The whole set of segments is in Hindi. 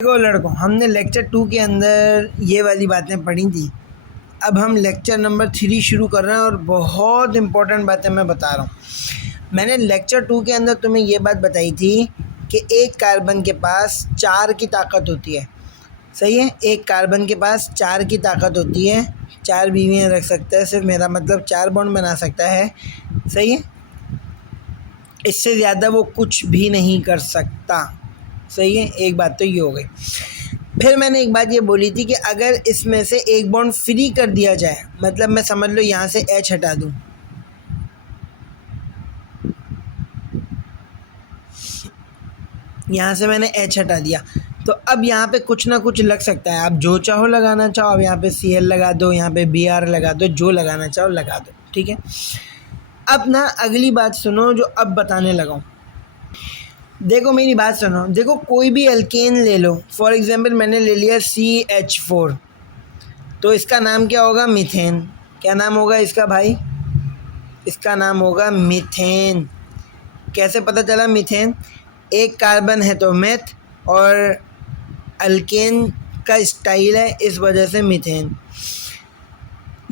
देखो लड़कों, हमने लेक्चर 2 के अंदर ये वाली बातें पढ़ी थी। अब हम लेक्चर नंबर 3 शुरू कर रहे हैं और बहुत इम्पोर्टेंट बातें मैं बता रहा हूँ। मैंने लेक्चर 2 के अंदर तुम्हें ये बात बताई थी कि एक कार्बन के पास 4 की ताकत होती है। सही है, एक कार्बन के पास 4 की ताकत होती है, 4 बीवियाँ रख सकता है, सिर्फ मेरा मतलब 4 बॉन्ड बना सकता है। सही है, इससे ज़्यादा वो कुछ भी नहीं कर सकता। सही है, एक बात तो ये हो गई। फिर मैंने एक बात ये बोली थी कि अगर इसमें से एक बॉन्ड फ्री कर दिया जाए, मतलब मैं समझ लो यहाँ से H हटा दूँ, यहाँ से मैंने H हटा दिया, तो अब यहाँ पे कुछ ना कुछ लग सकता है। आप जो चाहो लगाना चाहो, अब यहाँ पे Cl लगा दो, यहाँ पे Br लगा दो, जो लगाना चाहो लगा दो, ठीक है। अब ना अगली बात सुनो जो अब बताने लगा हूँ। देखो मेरी बात सुनो, देखो कोई भी एल्केन ले लो, फॉर एग्जांपल मैंने ले लिया CH4, तो इसका नाम क्या होगा? मीथेन। क्या नाम होगा इसका भाई? इसका नाम होगा मीथेन। कैसे पता चला मीथेन? एक कार्बन है तो मेथ, और अल्केन का स्टाइल है, इस वजह से मीथेन।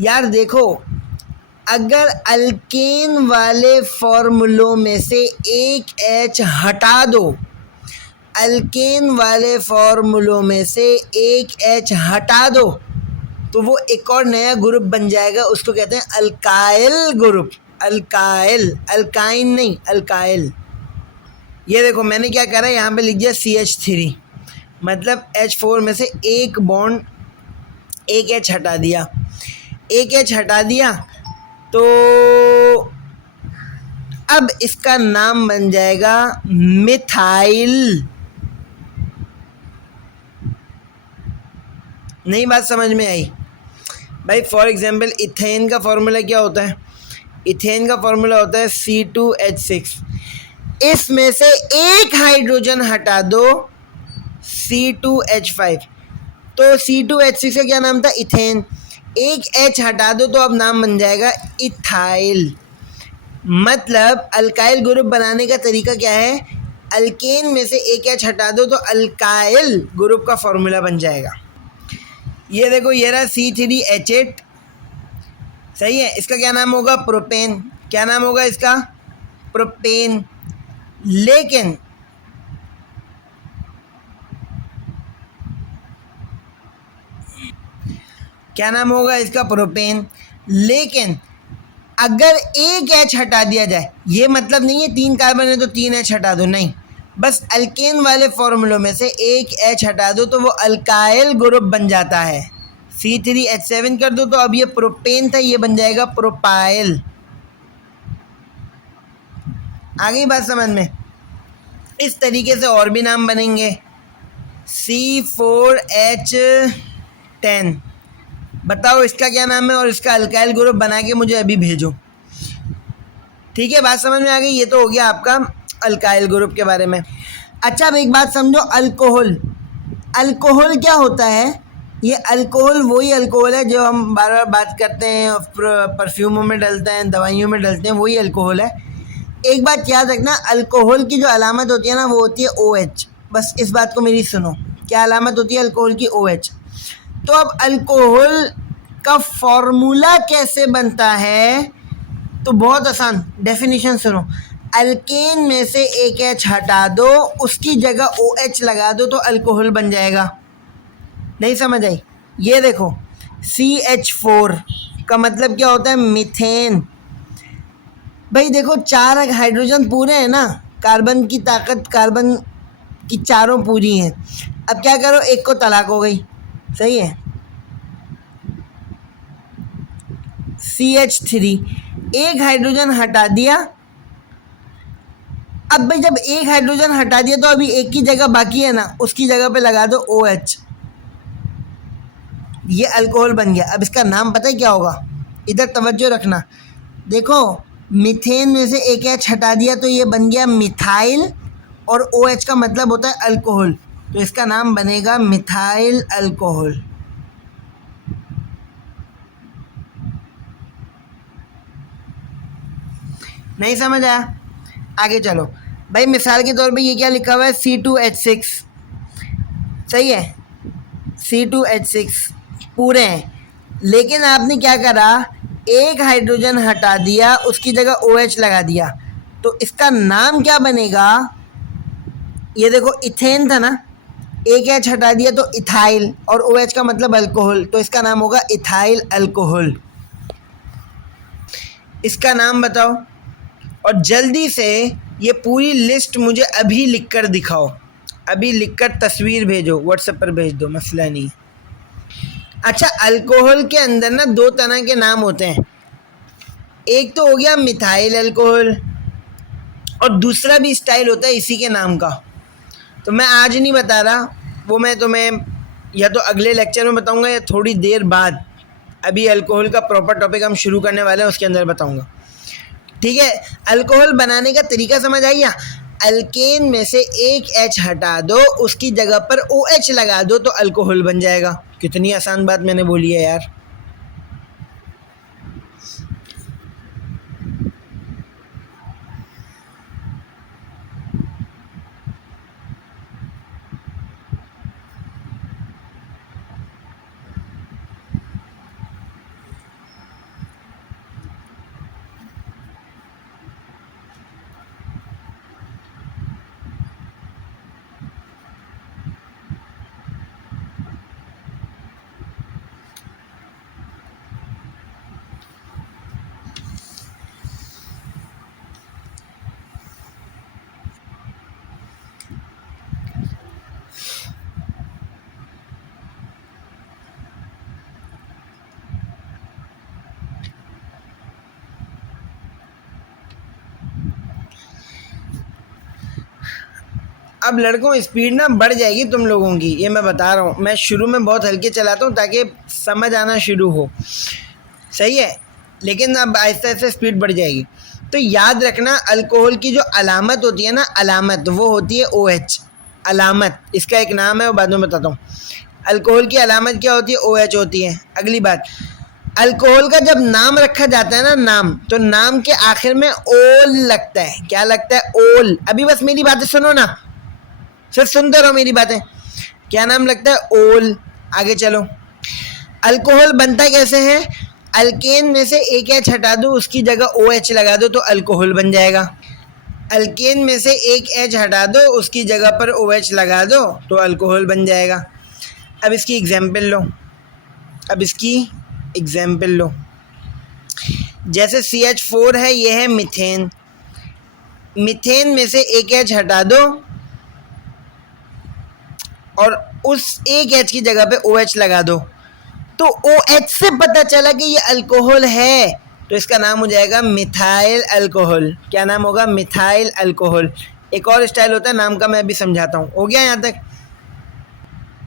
यार देखो, अगर अल्केन वाले फॉर्मूलों में से एक H हटा दो, अल्केन वाले फॉर्मूलों में से एक H हटा दो, तो वो एक और नया ग्रुप बन जाएगा, उसको कहते हैं अल्काइल ग्रुप। अल्काइल, अल्काइन नहीं, अल्काइल। ये देखो मैंने क्या करा, यहाँ पे लिख दिया CH3, मतलब H4 में से एक बॉन्ड, एक H हटा दिया, एक H हटा दिया, तो अब इसका नाम बन जाएगा मिथाइल। नई बात समझ में आई भाई? फॉर एग्जांपल इथेन का फॉर्मूला क्या होता है? इथेन का फॉर्मूला होता है C2H6। इसमें से एक हाइड्रोजन हटा दो, C2H5, तो C2H6 का क्या नाम था? इथेन। एक H हटा दो तो अब नाम बन जाएगा इथाइल। मतलब अल्काइल ग्रुप बनाने का तरीका क्या है? अल्केन में से एक H हटा दो तो अल्काइल ग्रुप का फॉर्मूला बन जाएगा। ये देखो, ये रहा C3H8। सही है, इसका क्या नाम होगा? प्रोपेन। क्या नाम होगा इसका? प्रोपेन। लेकिन क्या नाम होगा इसका? प्रोपेन। लेकिन अगर एक H हटा दिया जाए, ये मतलब नहीं है 3 कार्बन है तो 3 H हटा दो, नहीं, बस अल्केन वाले फॉर्मूलों में से एक H हटा दो तो वो अल्काइल ग्रुप बन जाता है। C3H7 कर दो तो अब ये प्रोपेन था, ये बन जाएगा प्रोपाइल। आ गई बात समझ में? इस तरीके से और भी नाम बनेंगे। C4H10, बताओ इसका क्या नाम है और इसका अल्काइल ग्रुप बना के मुझे अभी भेजो। ठीक है, बात समझ में आ गई? ये तो हो गया आपका अल्काइल ग्रुप के बारे में। अच्छा, अब एक बात समझो, अल्कोहल। अल्कोहल क्या होता है? ये अल्कोहल वही अल्कोहल है जो हम बार बार बात करते हैं, परफ्यूमों में डलते हैं, दवाइयों में डलते हैं, वही अल्कोहल है। एक बात याद रखना, अल्कोहल की जो अलामत होती है ना, वो होती है OH। बस इस बात को मेरी सुनो, क्या अलामत होती है अल्कोहल की? OH। तो अब अल्कोहल का फॉर्मूला कैसे बनता है? तो बहुत आसान, डेफिनेशन सुनो। अल्केन में से एक H हटा दो, उसकी जगह OH लगा दो तो अल्कोहल बन जाएगा। नहीं समझ आई? ये देखो, CH4 का मतलब क्या होता है? मीथेन। भाई देखो, 4 हाइड्रोजन पूरे हैं ना, कार्बन की ताकत, कार्बन की चारों पूरी हैं। अब क्या करो, एक को तलाक हो गई। सही है, CH3, एक हाइड्रोजन हटा दिया। अब भाई जब एक हाइड्रोजन हटा दिया तो अभी एक की जगह बाकी है ना, उसकी जगह पे लगा दो OH, ये अल्कोहल बन गया। अब इसका नाम पता है क्या होगा? इधर तवज्जो रखना। देखो, मीथेन में से एक H हटा दिया तो ये बन गया मिथाइल, और OH का मतलब होता है अल्कोहल, तो इसका नाम बनेगा मिथाइल अल्कोहल। नहीं समझ आया? आगे चलो भाई, मिसाल के तौर पे ये क्या लिखा हुआ है? C2H6। सही है, C2H6 पूरे हैं, लेकिन आपने क्या करा, एक हाइड्रोजन हटा दिया, उसकी जगह OH लगा दिया, तो इसका नाम क्या बनेगा? ये देखो इथेन था ना, एक H हटा दिया तो इथाइल, और OH का मतलब अल्कोहल, तो इसका नाम होगा इथाइल अल्कोहल। इसका नाम बताओ, और जल्दी से ये पूरी लिस्ट मुझे अभी लिख कर दिखाओ, अभी लिखकर तस्वीर भेजो, व्हाट्सएप पर भेज दो, मसला नहीं। अच्छा, अल्कोहल के अंदर ना दो तरह के नाम होते हैं, एक तो हो गया मिथाइल अल्कोहल, और दूसरा भी स्टाइल होता है इसी के नाम का, तो मैं आज नहीं बता रहा, वो मैं तुम्हें या तो अगले लेक्चर में बताऊंगा या थोड़ी देर बाद। अभी अल्कोहल का प्रॉपर टॉपिक हम शुरू करने वाले हैं, उसके अंदर बताऊंगा, ठीक है। अल्कोहल बनाने का तरीका समझ आई? अल्केन में से एक H हटा दो, उसकी जगह पर OH लगा दो, तो अल्कोहल बन जाएगा। कितनी आसान बात मैंने बोली है यार। अब लड़कों स्पीड ना बढ़ जाएगी तुम लोगों की, ये मैं बता रहा हूँ। मैं शुरू में बहुत हल्के चलाता हूँ ताकि समझ आना शुरू हो, सही है, लेकिन अब आहिस्ता आहिस्ता स्पीड बढ़ जाएगी। तो याद रखना, अल्कोहल की जो अलामत होती है ना, अलामत, वो होती है OH। अलामत इसका एक नाम है, वो बाद में बताता हूँ। अल्कोहल की अलामत क्या होती है? OH होती है। अगली बात, अल्कोहल का जब नाम रखा जाता है ना, नाम, तो नाम के आखिर में ओल लगता है। क्या लगता है? ओल। अभी बस मेरी बातें सुनो ना, सिर्फ सुनते रहो मेरी बातें। क्या नाम लगता है? ओल। आगे चलो, अल्कोहल बनता कैसे है? अल्केन में से एक H हटा दो, उसकी जगह OH लगा दो, तो अल्कोहल बन जाएगा। अल्केन में से एक H हटा दो, उसकी जगह पर OH लगा दो, तो अल्कोहल बन जाएगा। अब इसकी एग्जाम्पल लो, अब इसकी एग्जाम्पल लो। जैसे CH4 है, ये है मीथेन। मीथेन में से एक H हटा दो और उस एक H की जगह पे OH लगा दो, तो OH से पता चला कि ये अल्कोहल है, तो इसका नाम हो जाएगा मिथाइल अल्कोहल। क्या नाम होगा? Methyl alcohol. एक और स्टाइल होता है नाम का, मैं अभी समझाता हूँ। हो गया यहाँ तक?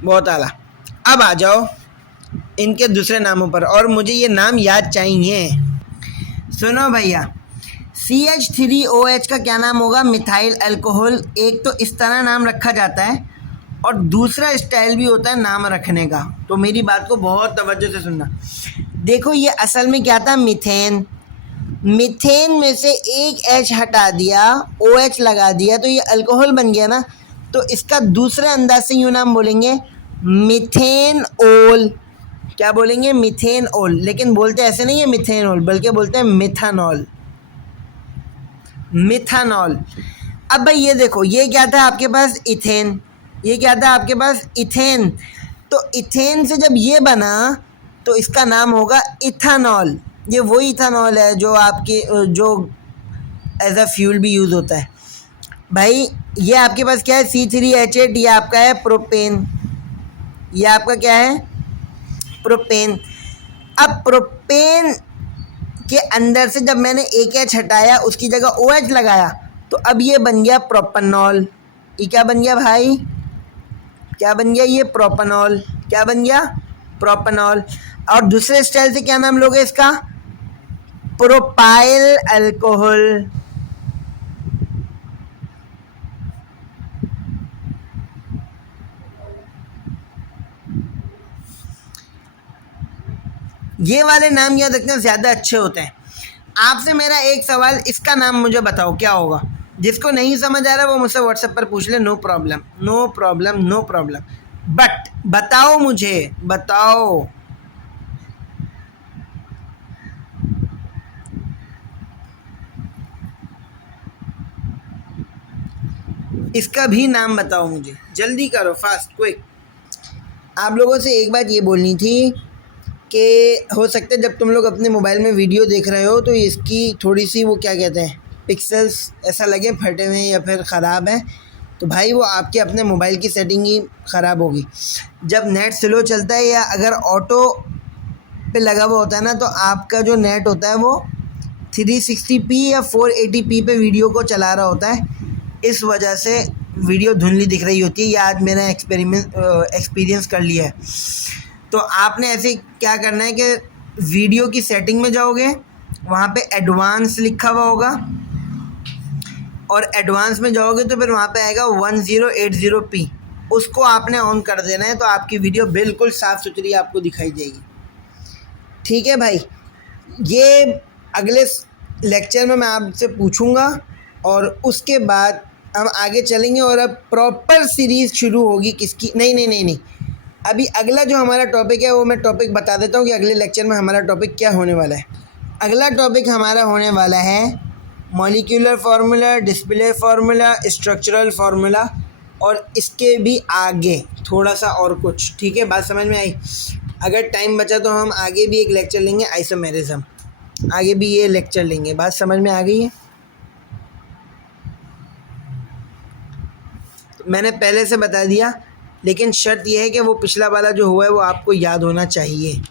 बहुत आला। अब आ जाओ इनके दूसरे नामों पर, और मुझे ये नाम याद चाहिए। सुनो भैया, CH3OH का क्या नाम होगा? Methyl alcohol. एक तो इस तरह नाम रखा जाता है, और दूसरा स्टाइल भी होता है नाम रखने का। तो मेरी बात को बहुत तवज्जो से सुनना। देखो, ये असल में क्या था? मीथेन। मीथेन में से एक H हटा दिया, OH लगा दिया, तो ये अल्कोहल बन गया ना। तो इसका दूसरे अंदाज से यूँ नाम बोलेंगे, मीथेनॉल। क्या बोलेंगे? मीथेनॉल। लेकिन बोलते ऐसे नहीं है मीथेनॉल, बल्कि बोलते हैं मिथानॉल। मिथानॉल। अब भाई ये देखो, ये क्या था आपके पास? इथेन। ये क्या था आपके पास? इथेन। तो इथेन से जब ये बना, तो इसका नाम होगा इथानॉल। ये वही इथानॉल है जो आपके जो एज अ फ्यूल भी यूज़ होता है। भाई ये आपके पास क्या है? C3H8। ये आपका है प्रोपेन। ये आपका क्या है? प्रोपेन। अब प्रोपेन के अंदर से जब मैंने एक H हटाया, उसकी जगह OH लगाया, तो अब ये बन गया प्रोपेनॉल। ये क्या बन गया भाई? क्या बन गया? ये प्रोपेनॉल। क्या बन गया? प्रोपेनॉल। और दूसरे स्टाइल से क्या नाम लोगे इसका? Propyl alcohol. ये वाले नाम याद रखना, ज़्यादा अच्छे होते हैं। आपसे मेरा एक सवाल, इसका नाम मुझे बताओ क्या होगा? जिसको नहीं समझ आ रहा वो मुझसे व्हाट्सएप पर पूछ ले, no problem, no problem, no problem. But बताओ मुझे, बताओ इसका भी नाम बताओ मुझे, जल्दी करो, फास्ट क्विक। आप लोगों से एक बात ये बोलनी थी कि हो सकता है जब तुम लोग अपने मोबाइल में वीडियो देख रहे हो तो इसकी थोड़ी सी वो क्या कहते हैं पिक्सल्स ऐसा लगे फटे हुए हैं या फिर ख़राब है, तो भाई वो आपके अपने मोबाइल की सेटिंग ही ख़राब होगी। जब नेट स्लो चलता है या अगर ऑटो पे लगा हुआ होता है ना, तो आपका जो नेट होता है वो 360p या 480p पे वीडियो को चला रहा होता है, इस वजह से वीडियो धुंधली दिख रही होती है। ये आज मैंने एक्सपीरियंस कर लिया है। तो आपने ऐसे क्या करना है कि वीडियो की सेटिंग में जाओगे, वहाँ पे एडवांस लिखा हुआ होगा और एडवांस में जाओगे तो फिर वहाँ पे आएगा 1080p, उसको आपने ऑन कर देना है, तो आपकी वीडियो बिल्कुल साफ़ सुथरी आपको दिखाई देगी। ठीक है भाई, ये अगले लेक्चर में मैं आपसे पूछूंगा और उसके बाद हम आगे चलेंगे और अब प्रॉपर सीरीज़ शुरू होगी किसकी। नहीं, अभी अगला जो हमारा टॉपिक है वो मैं टॉपिक बता देता हूँ कि अगले लेक्चर में हमारा टॉपिक क्या होने वाला है। अगला टॉपिक हमारा होने वाला है molecular formula, display formula, structural formula और इसके भी आगे थोड़ा सा और कुछ। ठीक है, बात समझ में आई? अगर टाइम बचा तो हम आगे भी एक लेक्चर लेंगे आइसोमेरिज्म, आगे भी ये लेक्चर लेंगे। बात समझ में आ गई है? तो मैंने पहले से बता दिया, लेकिन शर्त यह है कि वो पिछला वाला जो हुआ है वो आपको याद होना चाहिए।